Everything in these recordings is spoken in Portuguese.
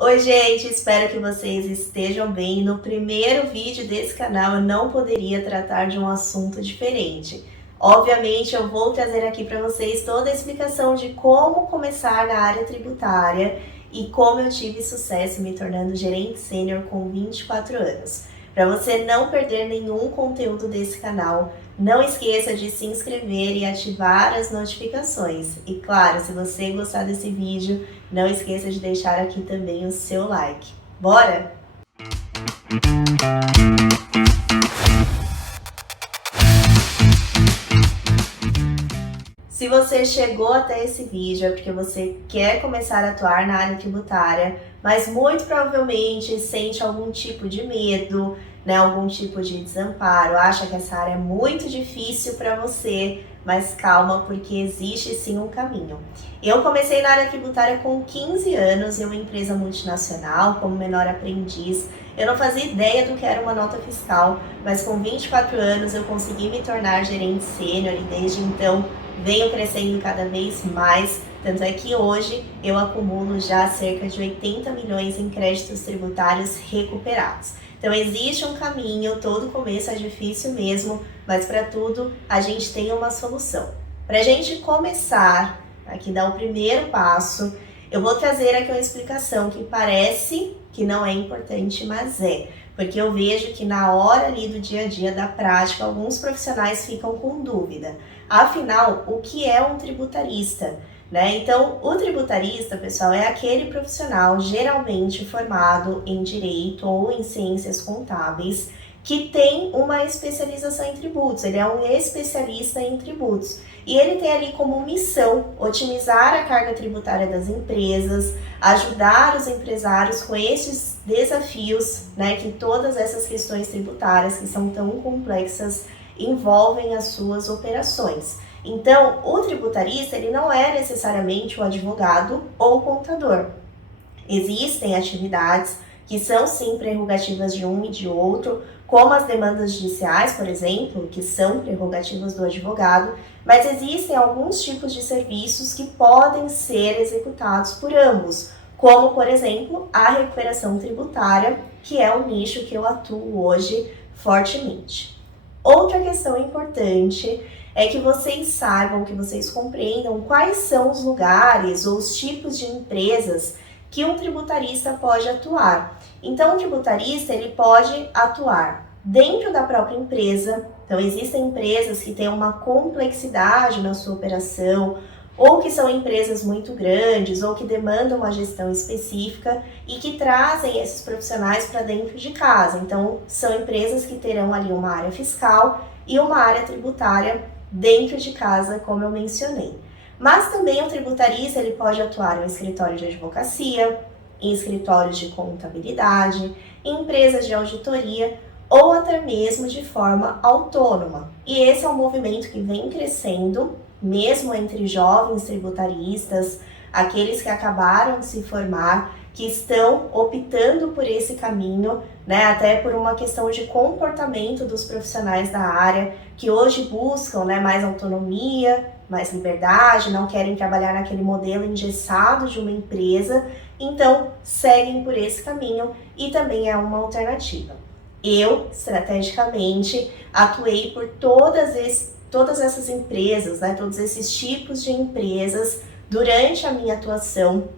Oi, gente, espero que vocês estejam bem. No primeiro vídeo desse canal eu não poderia tratar de um assunto diferente. Obviamente, eu vou trazer aqui para vocês toda a explicação de como começar na área tributária e como eu tive sucesso me tornando gerente sênior com 24 anos. Para você não perder nenhum conteúdo desse canal, não esqueça de se inscrever e ativar as notificações. E claro, se você gostar desse vídeo, não esqueça de deixar aqui também o seu like. Bora? Se você chegou até esse vídeo é porque você quer começar a atuar na área tributária, mas muito provavelmente sente algum tipo de medo, né, algum tipo de desamparo, acha que essa área é muito difícil para você, mas calma, porque existe sim um caminho. Eu comecei na área tributária com 15 anos em uma empresa multinacional, como menor aprendiz. Eu não fazia ideia do que era uma nota fiscal, mas com 24 anos eu consegui me tornar gerente sênior e desde então venho crescendo cada vez mais, tanto é que hoje eu acumulo já cerca de 80 milhões em créditos tributários recuperados. Então existe um caminho, todo começo é difícil mesmo, mas para tudo a gente tem uma solução. Para a gente começar, aqui dar o primeiro passo, eu vou trazer aqui uma explicação que parece que não é importante, mas é. Porque eu vejo que na hora ali do dia a dia da prática, alguns profissionais ficam com dúvida. Afinal, o que é um tributarista? Né? Então, o tributarista, pessoal, é aquele profissional geralmente formado em direito ou em ciências contábeis que tem uma especialização em tributos, ele é um especialista em tributos. E ele tem ali como missão otimizar a carga tributária das empresas, ajudar os empresários com esses desafios, né, que todas essas questões tributárias que são tão complexas envolvem as suas operações. Então, o tributarista ele não é necessariamente o advogado ou o contador. Existem atividades que são sim prerrogativas de um e de outro, como as demandas judiciais, por exemplo, que são prerrogativas do advogado, mas existem alguns tipos de serviços que podem ser executados por ambos, como, por exemplo, a recuperação tributária, que é um nicho que eu atuo hoje fortemente. Outra questão importante é que vocês saibam, que vocês compreendam quais são os lugares ou os tipos de empresas que um tributarista pode atuar. Então, o tributarista ele pode atuar dentro da própria empresa. Então, existem empresas que têm uma complexidade na sua operação, ou que são empresas muito grandes, ou que demandam uma gestão específica e que trazem esses profissionais para dentro de casa. Então, são empresas que terão ali uma área fiscal e uma área tributária dentro de casa, como eu mencionei. Mas também o tributarista ele pode atuar em escritório de advocacia, em escritórios de contabilidade, em empresas de auditoria ou até mesmo de forma autônoma. E esse é um movimento que vem crescendo, mesmo entre jovens tributaristas, aqueles que acabaram de se formar, que estão optando por esse caminho, né, até por uma questão de comportamento dos profissionais da área, que hoje buscam, né, mais autonomia, mais liberdade, não querem trabalhar naquele modelo engessado de uma empresa, então seguem por esse caminho e também é uma alternativa. Eu, estrategicamente, atuei por todas essas empresas, né, todos esses tipos de empresas durante a minha atuação.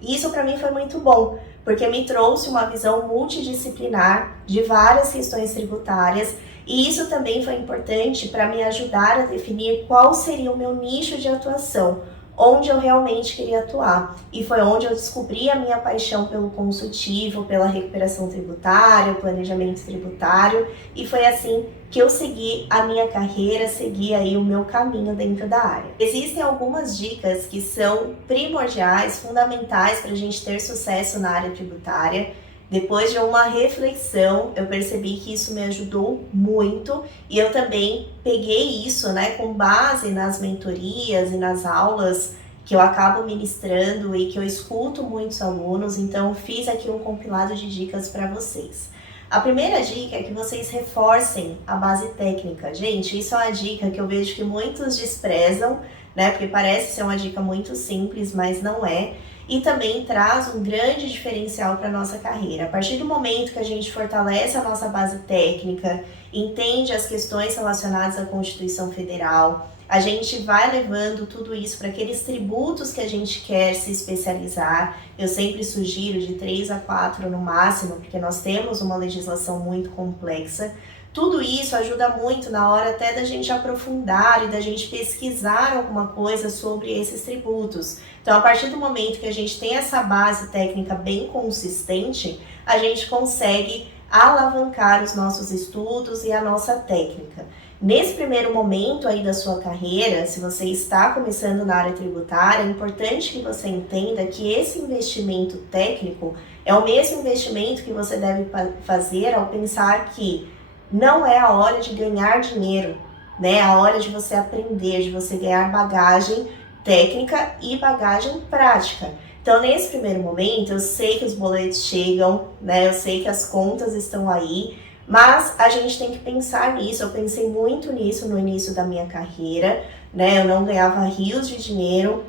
Isso para mim foi muito bom, porque me trouxe uma visão multidisciplinar de várias questões tributárias e isso também foi importante para me ajudar a definir qual seria o meu nicho de atuação, onde eu realmente queria atuar. E foi onde eu descobri a minha paixão pelo consultivo, pela recuperação tributária, o planejamento tributário, e foi assim que eu segui a minha carreira, segui aí o meu caminho dentro da área. Existem algumas dicas que são primordiais, fundamentais para a gente ter sucesso na área tributária. Depois de uma reflexão, eu percebi que isso me ajudou muito e eu também peguei isso, né, com base nas mentorias e nas aulas que eu acabo ministrando e que eu escuto muitos alunos, então fiz aqui um compilado de dicas para vocês. A primeira dica é que vocês reforcem a base técnica. Gente, isso é uma dica que eu vejo que muitos desprezam, né, porque parece ser uma dica muito simples, mas não é. e também traz um grande diferencial para a nossa carreira. A partir do momento que a gente fortalece a nossa base técnica, entende as questões relacionadas à Constituição Federal, a gente vai levando tudo isso para aqueles tributos que a gente quer se especializar. Eu sempre sugiro de 3 a 4 no máximo, porque nós temos uma legislação muito complexa. Tudo isso ajuda muito na hora até da gente aprofundar e da gente pesquisar alguma coisa sobre esses tributos. Então, a partir do momento que a gente tem essa base técnica bem consistente, a gente consegue alavancar os nossos estudos e a nossa técnica. Nesse primeiro momento aí da sua carreira, se você está começando na área tributária, é importante que você entenda que esse investimento técnico é o mesmo investimento que você deve fazer ao pensar que não é a hora de ganhar dinheiro, né? É a hora de você aprender, de você ganhar bagagem técnica e bagagem prática. Então, nesse primeiro momento, eu sei que os boletos chegam, né? Eu sei que as contas estão aí, mas a gente tem que pensar nisso. Eu pensei muito nisso no início da minha carreira, né? Eu não ganhava rios de dinheiro,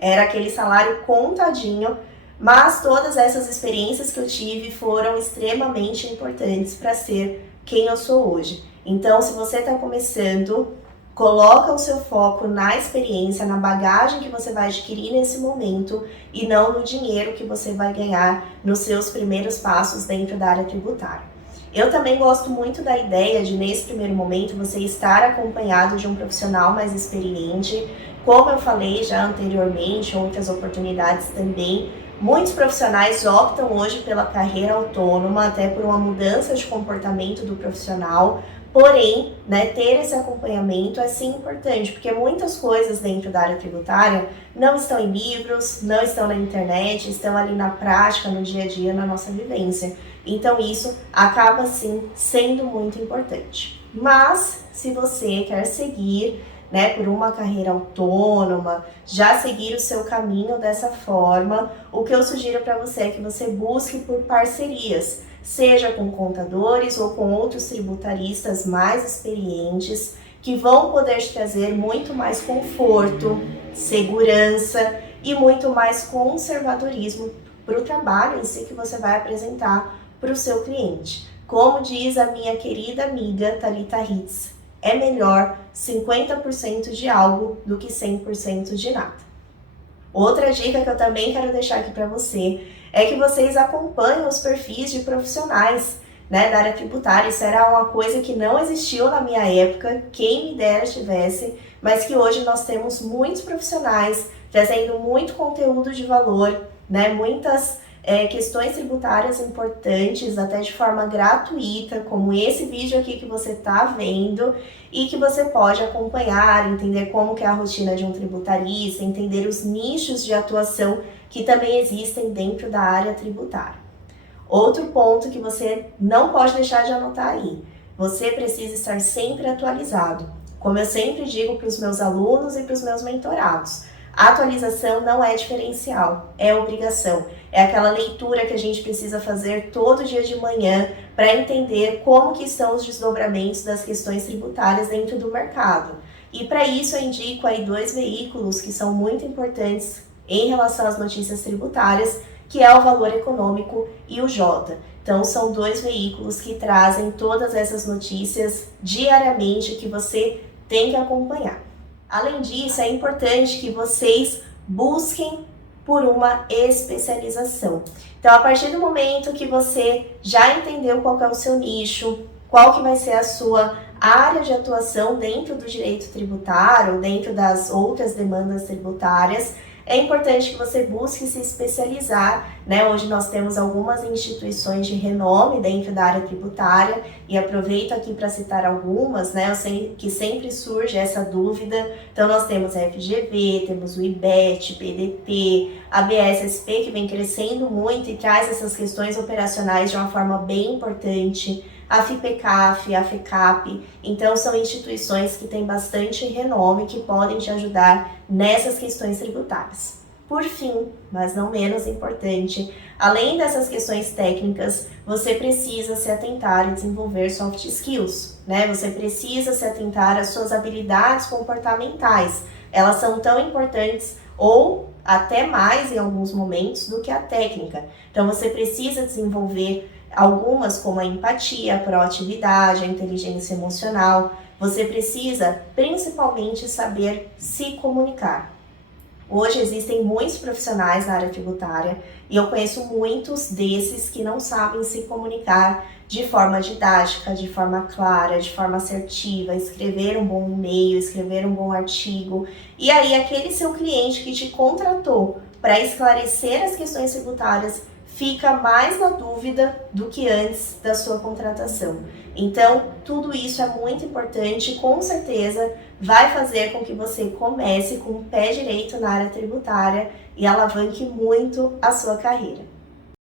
era aquele salário contadinho, mas todas essas experiências que eu tive foram extremamente importantes para ser quem eu sou hoje. Então, se você está começando, coloca o seu foco na experiência, na bagagem que você vai adquirir nesse momento e não no dinheiro que você vai ganhar nos seus primeiros passos dentro da área tributária. Eu também gosto muito da ideia de, nesse primeiro momento, você estar acompanhado de um profissional mais experiente. Como eu falei já anteriormente, outras oportunidades também, muitos profissionais optam hoje pela carreira autônoma, até por uma mudança de comportamento do profissional. Porém, né, ter esse acompanhamento é sim importante, porque muitas coisas dentro da área tributária não estão em livros, não estão na internet, estão ali na prática, no dia a dia, na nossa vivência. Então isso acaba sim sendo muito importante. Mas, se você quer seguir, né, por uma carreira autônoma, já seguir o seu caminho dessa forma, o que eu sugiro para você é que você busque por parcerias, seja com contadores ou com outros tributaristas mais experientes, que vão poder te trazer muito mais conforto, segurança e muito mais conservadorismo para o trabalho em si que você vai apresentar para o seu cliente. Como diz a minha querida amiga Thalita Hitz, é melhor 50% de algo do que 100% de nada. Outra dica que eu também quero deixar aqui para você é que vocês acompanhem os perfis de profissionais, né, da área tributária. Isso era uma coisa que não existiu na minha época, quem me dera tivesse, mas que hoje nós temos muitos profissionais trazendo muito conteúdo de valor, né, muitas questões tributárias importantes, até de forma gratuita, como esse vídeo aqui que você está vendo, e que você pode acompanhar, entender como que é a rotina de um tributarista, entender os nichos de atuação que também existem dentro da área tributária. Outro ponto que você não pode deixar de anotar aí, você precisa estar sempre atualizado. Como eu sempre digo para os meus alunos e para os meus mentorados, a atualização não é diferencial, é obrigação. É aquela leitura que a gente precisa fazer todo dia de manhã para entender como que estão os desdobramentos das questões tributárias dentro do mercado. E para isso eu indico aí 2 veículos que são muito importantes em relação às notícias tributárias, que é o Valor Econômico e o Jota. Então são 2 veículos que trazem todas essas notícias diariamente que você tem que acompanhar. Além disso, é importante que vocês busquem por uma especialização. Então, a partir do momento que você já entendeu qual que é o seu nicho, qual que vai ser a sua área de atuação dentro do direito tributário, dentro das outras demandas tributárias, é importante que você busque se especializar, né? Hoje nós temos algumas instituições de renome dentro da área tributária e aproveito aqui para citar algumas, né? Eu sei que sempre surge essa dúvida. Então nós temos a FGV, temos o IBET, PDT, a BSSP que vem crescendo muito e traz essas questões operacionais de uma forma bem importante. A FIPECAF, a FECAP, então são instituições que têm bastante renome que podem te ajudar nessas questões tributárias. Por fim, mas não menos importante, além dessas questões técnicas, você precisa se atentar e desenvolver soft skills, né? Você precisa se atentar às suas habilidades comportamentais. Elas são tão importantes ou até mais em alguns momentos do que a técnica. Então você precisa desenvolver algumas como a empatia, a proatividade, a inteligência emocional. Você precisa principalmente saber se comunicar. Hoje existem muitos profissionais na área tributária e eu conheço muitos desses que não sabem se comunicar de forma didática, de forma clara, de forma assertiva, escrever um bom e-mail, escrever um bom artigo. E aí aquele seu cliente que te contratou para esclarecer as questões tributárias fica mais na dúvida do que antes da sua contratação. Então, tudo isso é muito importante e com certeza vai fazer com que você comece com o pé direito na área tributária e alavanque muito a sua carreira.